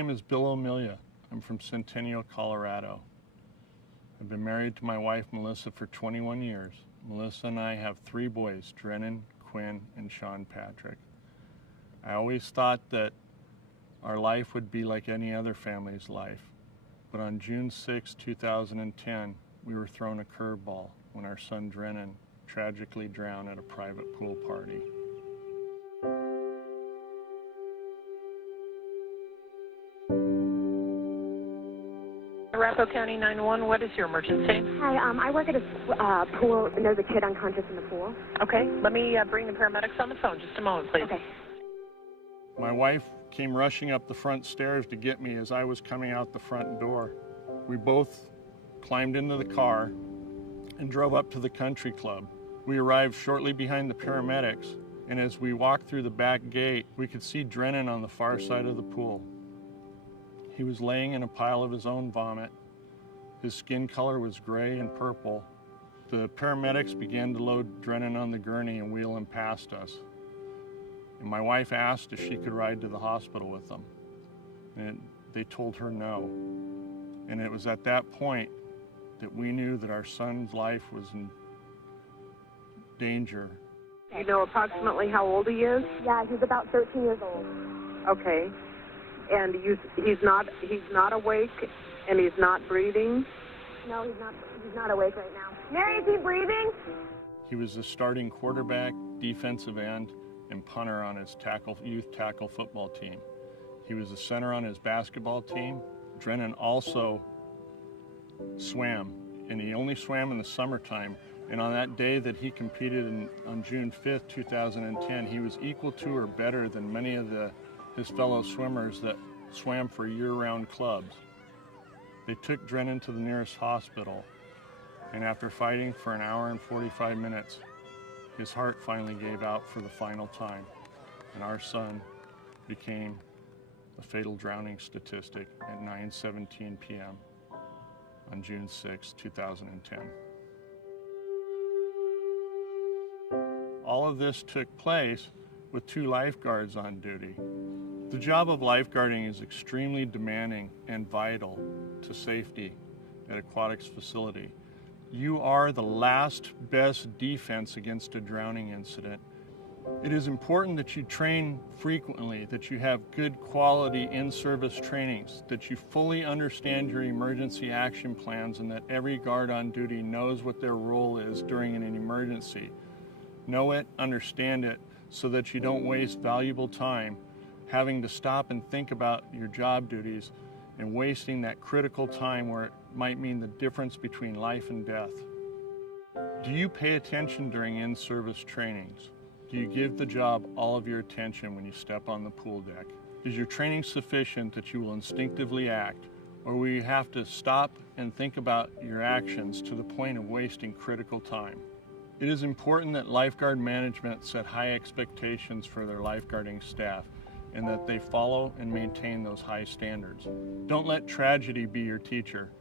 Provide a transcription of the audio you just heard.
name is Bill O'Melia. I'm from Centennial, Colorado. I've been married to my wife, Melissa, for 21 years. Melissa and I have 3 boys, Drennan, Quinn, and Sean Patrick. I always thought that our life would be like any other family's life. But on June 6, 2010, we were thrown a curveball when our son Drennan tragically drowned at a private pool party. Arapahoe County 911, what is your emergency? Hi, I work at a pool, and there's a kid unconscious in the pool. Okay, let me bring the paramedics on the phone. Just a moment, please. Okay. My wife came rushing up the front stairs to get me as I was coming out the front door. We both climbed into the car and drove up to the country club. We arrived shortly behind the paramedics, and as we walked through the back gate, we could see Drennan on the far side of the pool. He was laying in a pile of his own vomit. His skin color was gray and purple. The paramedics began to load Drennan on the gurney and wheel him past us. And my wife asked if she could ride to the hospital with them. And they told her no. And it was at that point that we knew that our son's life was in danger. You know approximately how old he is? Yeah, he's about 13 years old. Okay. And he's not awake and he's not breathing? No, he's not awake right now. Mary, is he breathing? He was the starting quarterback, defensive end, and punter on his youth tackle football team. He was the center on his basketball team. Drennan also swam, and he only swam in the summertime. And on that day that he competed on June 5th, 2010, he was equal to or better than many of his fellow swimmers that swam for year-round clubs. They took Drennan to the nearest hospital, and after fighting for an hour and 45 minutes, his heart finally gave out for the final time, and our son became a fatal drowning statistic at 9:17 p.m. on June 6, 2010. All of this took place with 2 lifeguards on duty. The job of lifeguarding is extremely demanding and vital to safety at aquatics facility. You are the last best defense against a drowning incident. It is important that you train frequently, that you have good quality in-service trainings, that you fully understand your emergency action plans, and that every guard on duty knows what their role is during an emergency. Know it, understand it, so that you don't waste valuable time having to stop and think about your job duties and wasting that critical time where it might mean the difference between life and death. Do you pay attention during in-service trainings? Do you give the job all of your attention when you step on the pool deck? Is your training sufficient that you will instinctively act, or will you have to stop and think about your actions to the point of wasting critical time? It is important that lifeguard management set high expectations for their lifeguarding staff and that they follow and maintain those high standards. Don't let tragedy be your teacher.